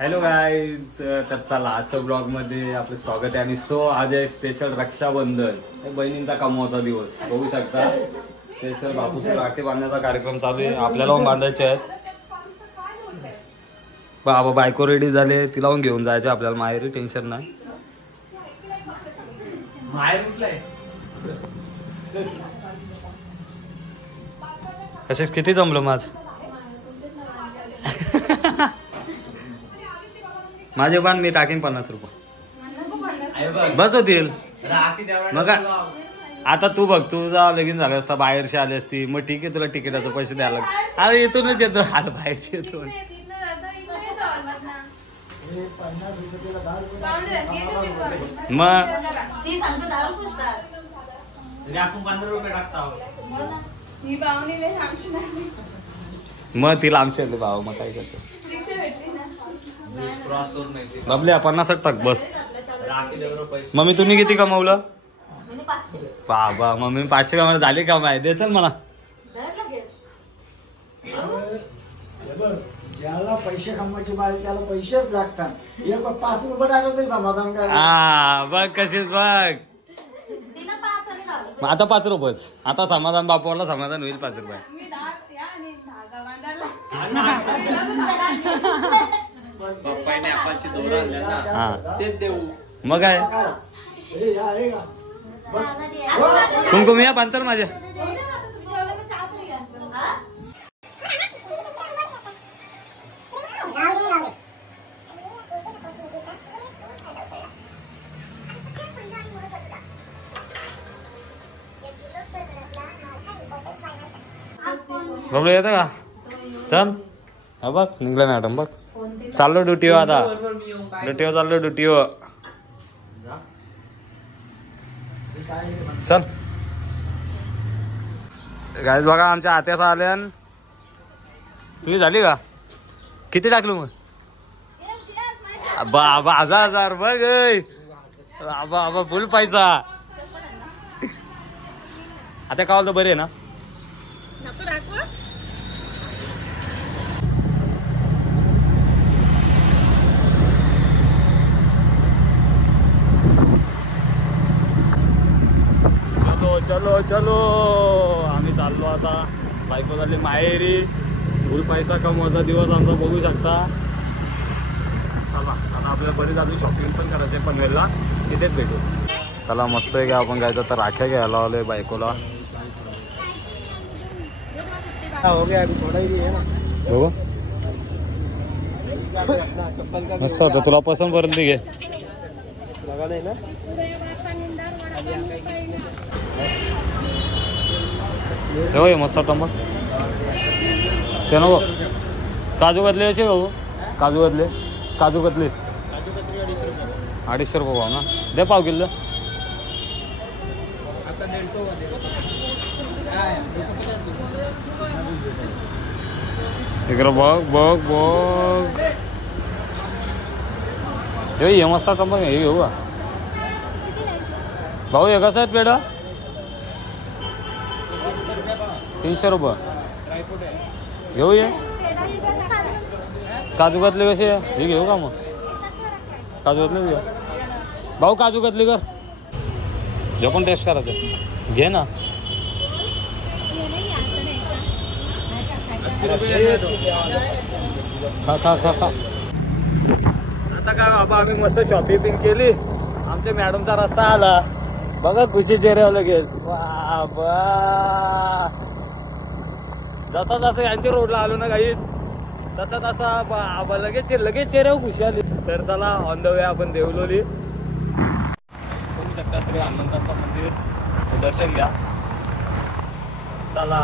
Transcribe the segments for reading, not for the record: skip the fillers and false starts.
Hello guys, तर चला आजच्या ब्लॉग मध्ये आपलं स्वागत आहे. आणि आज आहे स्पेशल रक्षाबंधन, बहिणींचा कमवाचा दिवस. बघू शकता स्पेशल बापूचे राखी बांधण्याचा कार्यक्रम चालू आहे. आपल्याला पण बांधायचे आहेत. बाबा बायको रेडी झाले, तिला पण घेऊन जायचे आपल्याला माहेरी. टेन्शन नाही. कसेच किती जमलं माझ माझे पण मी टाकीन 50 रुपये बस होतील. मग आता तू बघ, तुझा लगीन झालं असता, बाहेरशी आली असती, मग ठीक आहे, तुला तिकिटाचे पैसे द्यायला लागले. अरे इथूनच येतो, आता बाहेरची येतो. मग मग तिला आमच्या भाव मग काय करतो बबल्या 50 टाक बस. मम्मी तुम्ही किती कमवलं? बाबा मम्मी 500 कमावलं. झाली का माहिती देत मला. ज्याला पैसे कमवायचे पाहिजे त्याला पैसेच लागतात. 5 रुपये टाकलं तरी समाधान काय. हा बघ कशीच बघ. आता 5 रुपयेच. आता समाधान बापूला समाधान होईल 5 रुपये. मग काय कुमकुम या पंचर माझ्या. बबलू येतं का? चल हा बघ निघलं मॅडम. बघ चाललो ड्युटीवर. आता ड्युटीवर चाललो. ड्युटीवर चल. गाईज बघा आमच्या आत्याचा आल्या. तुझी झाली का? किती टाकलो मग? बाबा 1000 बघ. बाबा फुल पैसा. आता काय होतं, बरे आहे ना? चलो चलो आम्ही चाललो आता. बायको झाली माहेरी. फुल पैसा कमवायचा दिवस आमचा बघू शकता. चला आता आपल्याला बरीच अजून शॉपिंग पण करायचे पनवेलला. तिथेच भेटू. चला मस्त आहे. का आपण जायचं तर राख्या घ्यायला आलोय बायकोला. बघू मस्त होतं. तुला पसंत पडेल ती घे. होय मस्त टंबर ते नको. काजू कतले असे भाऊ. काजू कतले 250 रुपये भाव ना. दे पाव किलो. इकडं बघ हे मस्त टंबर हे घेऊ का भाऊ? हे कसं आहे पेढा? 300 रुपये घेऊ. ये काजू कतली कशी आहे? हे घेऊ का मग? काजू कतली घेऊ भाऊ. काजू कतली कर. जे पण टेस्ट करायचं घे ना. खा. आता काय बाबा आम्ही मस्त शॉपिंग केली. आमच्या मॅडमचा रस्ता आला बघा. खुशी चेहऱ्यावर लगेच. बाबा जसा यांच्या रोडला आलो ना काहीच तसा लगेच चेहऱ्यावर खुशी आली. तर चला ऑन द वे आपण देवलोली. बघू शकता श्री हनुमंताचं मंदिर. दर्शन घ्या. चला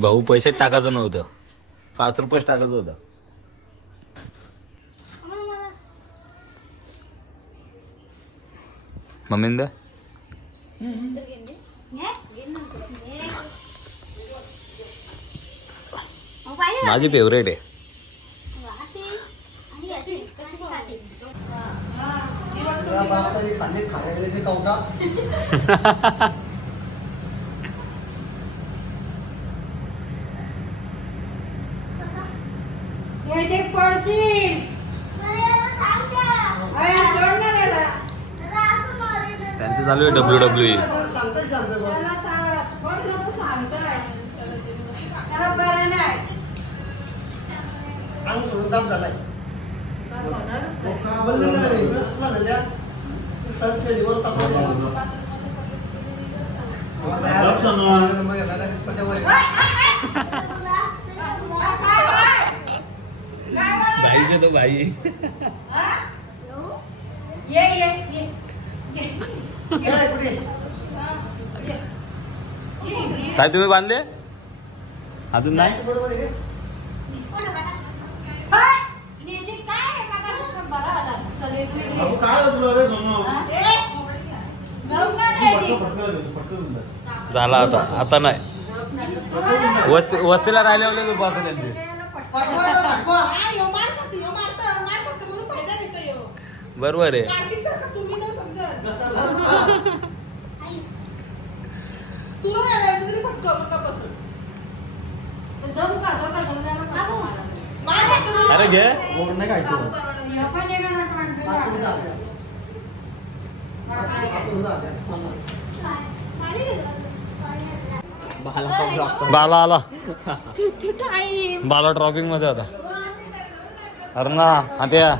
भाऊ पैसे टाकायचं नव्हतं, 5 रुपयेच टाकायचं होतं. मम्मींद माझी फेवरेट आहे. त्यांचं चालू आहे WWE. भाईचे तो भाई काय तुम्ही बांधले अजून नाही. झाला आता, आता नाही. वस्तीला राहिल्यावर उपास त्यांचे. बरोबर आहे. अरे घे बाला आला. बाला ड्रॉपिंग मध्ये होता. अरे ना आता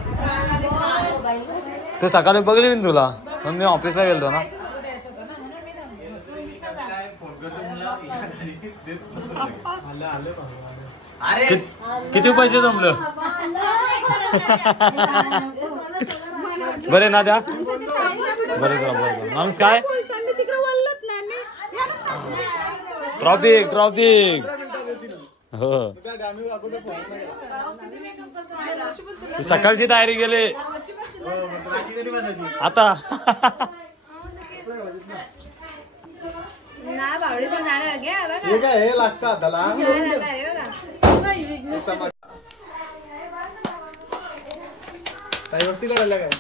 तू सकाळी बघली ना तुला, मग मी ऑफिसला गेलतो ना. किती पैसे जमलं बरे ना द्या. बरे माणूस काय ट्रॉफिक हो. सकाळची तयारी गेले आता. हे लागतं हाताला. काही वस्ती काढायला काय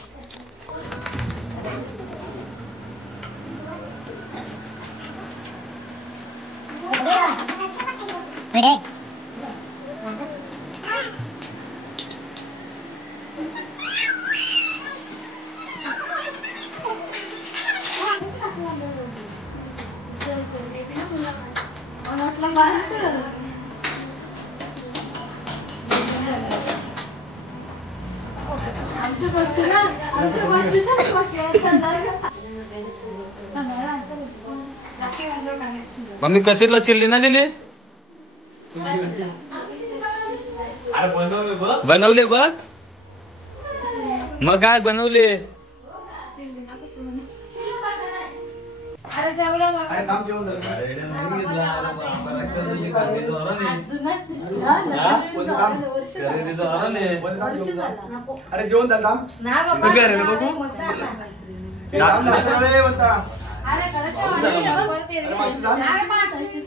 मम्मी कशीला चिल्ली ना दिली. बनवले बघ. मग काय बनवले. अरे जेवण झालं बघू.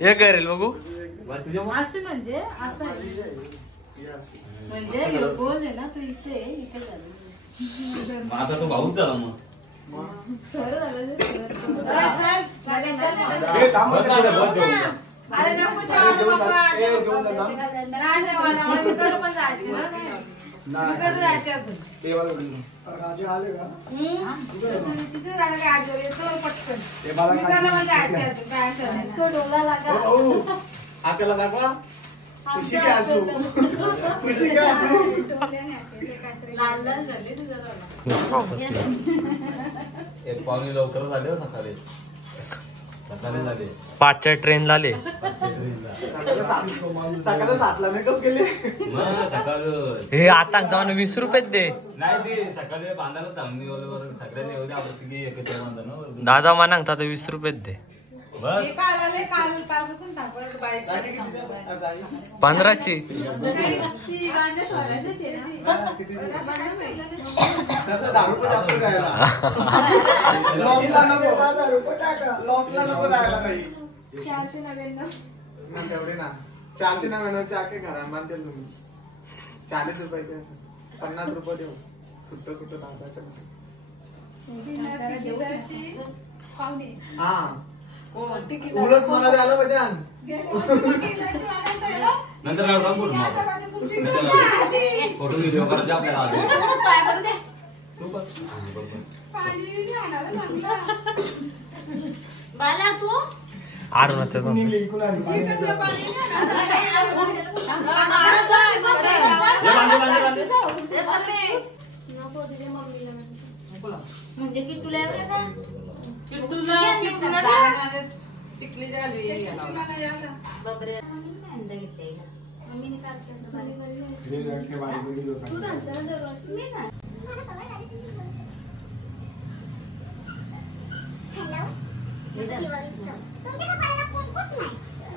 हे करेल बघू. आता तो भाऊच झाला मग. आपल्याला दाखवा. खुशी काय असू, खुशी काय असू. एक पावणे लवकर झाले सकाळी. सकाळी झाले 5च्या ट्रेन झाले. सकाळी 7ला मेकअप केले. हे आता मला 20 रुपये दे. नाही ते सकाळी बांधायला थांबली सगळ्यांनी एवढे आपण एकत्र बांधा ना. दादा मा सांगता 20 रुपये दे. बस कालपासून थांबवलं बाईक जागी किती द्या? जागी. 15ची. तसं 10 रुपये जास्त जायला. लॉसला नको. 1000 रुपये टाका. लॉसला नको जायला काही. 499. ना तेवढे ना 499 आखे घरा मानते तुम्ही 40 रुपयाचे 50 रुपये देऊ सुट्ट दादाचं हा उलट मला द्यायला पाहिजे आण. नंतर लावता फोटो व्हिडिओ करायचे आपल्याला बाला तू आरुणाचं तू निघली इकडून आली. म्हणजे की तुला टिकली झाली बापरे मम्मीने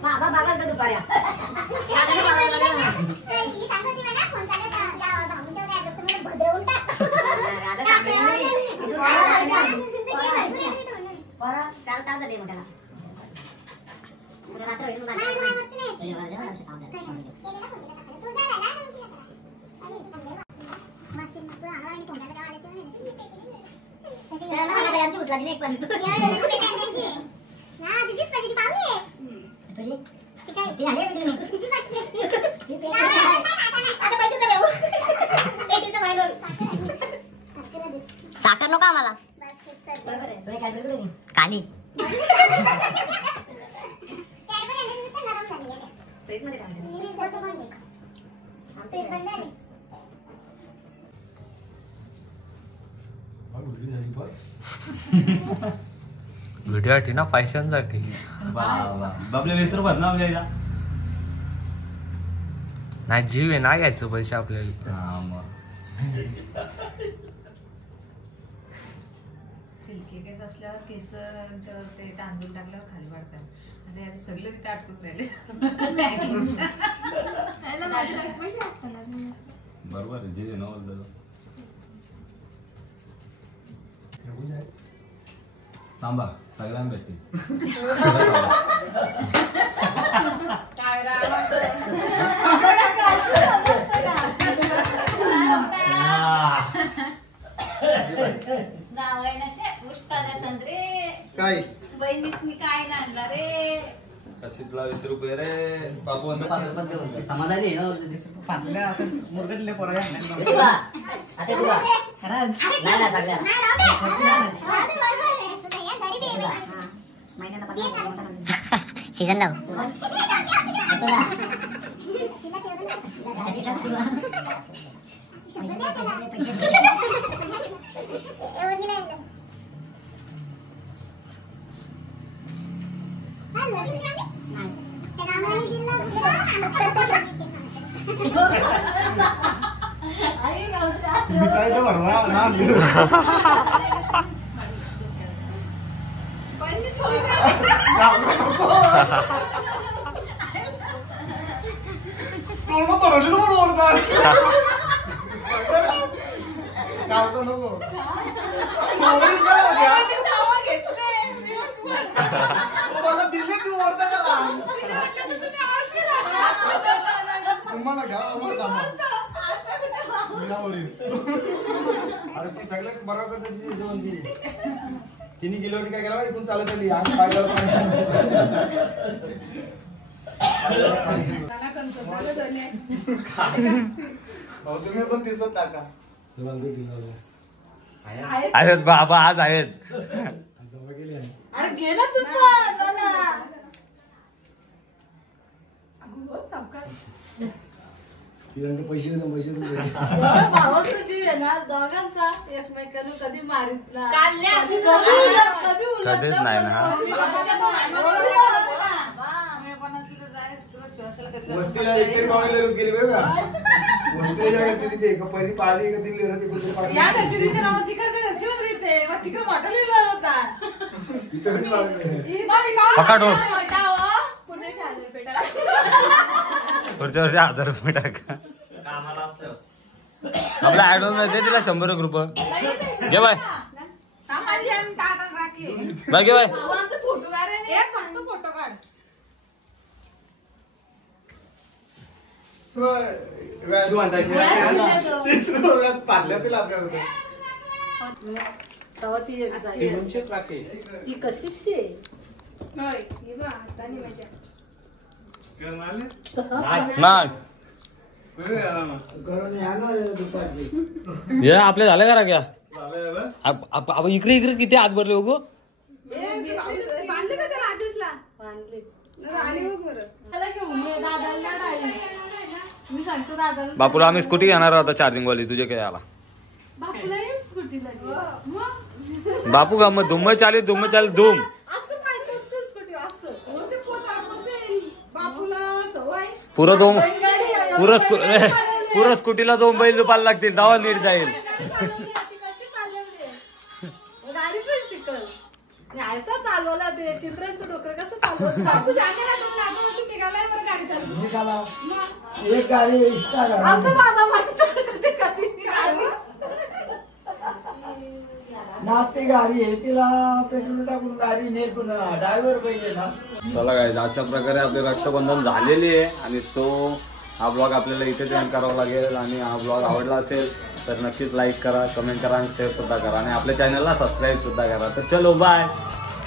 बाबा बाबा का दुपाऱ्या साखर नको आम्हाला काली व्हिडिओसाठी ना पैशांसाठी. बाबल्या 20 रुपयात ना आपल्या इथं. नाही जीव आहे ना घ्यायचं पैसे आपल्याला. हा मग सिल्की केस असल्यावर केसरच्यावर ते तांदूळ टाकल्यावर खाली वाढतात. आता यात सगळं तिथे अटकून राहिले. बरोबर आहे जे ना बोलतो थांबा सगळ्यांना भेटते. काय बहिणीसनी काय आणला रे कशीतला 20 रुपये रे बाबू समाधानी आहे ना चांगल्या असं मुरगटले पोरं आहे. सीझन लाव काय तर भरवा ना दिल्ली तू ओरता का तुम्हाला घ्या अरे ती सगळं बरोबर करते. तिने गेल्यावर काय केला इकडून चालत आली आज तुम्ही पण तिथं टाका. आहेत बाबा आज आहेत. अरे गेला तू पण मला पैसे भावाचा जीव आहे ना दोघांचा एकमेकांना कधी मारित कधीच नाही ना. वस्तीला एकतरी मागणी लढत गेली बघा. वस्तीला घरची रीती आहे का पहिली पाळली का दिली या घरची रीती ना तिकडच्या घरची रीती मग तिकडे मोठा लिहिला होता. पकाडो मोठा पुणे शालेय पेटा पुढच्या वर्षी 1000 रुपये टाका आपला ऍडव्हान्स आहे तिला 100 रुपये घे बाय बाय घे बाय फोटो काढ फक्त फोटो काढ पाडल्यातील आपल्याकडे ती कशी ना करून येणार आहे दुपारची. हे आपले झाले का क्या इकडे इकडे किती हात भरले हो गो बापूला आम्ही स्कूटी घेणार होता चार्जिंग वाली तुझे काय आला बापू का मग धुम्म चाली धूम पुरं स्कूटीला 2 बैल रुपयाला लागतील जावा नीट जाईल चालवला ते चित्रांचं डोकं कसं चालवलं बापू जागे ना तुम्ही आपण निघालाय बरं गाडी चालू निघाला. एक गाडी एक्स्ट्रा करा. आमचा बाबा माझी कधी कधी नाती गाडी आहे तिला पेट्रोल टाकून गाडी नेट ड्रायव्हर पाहिजे ना. चला काय अशा प्रकारे आपले रक्षाबंधन झालेली आहे आणि सो हा ब्लॉग आपल्याला इथे जॉईन करावा लागेल आणि हा ब्लॉग आवडला असेल तर नक्कीच लाईक करा कमेंट करा आणि शेअर सुद्धा करा आणि आपल्या चॅनलला सबस्क्राईब सुद्धा करा तर चलो बाय.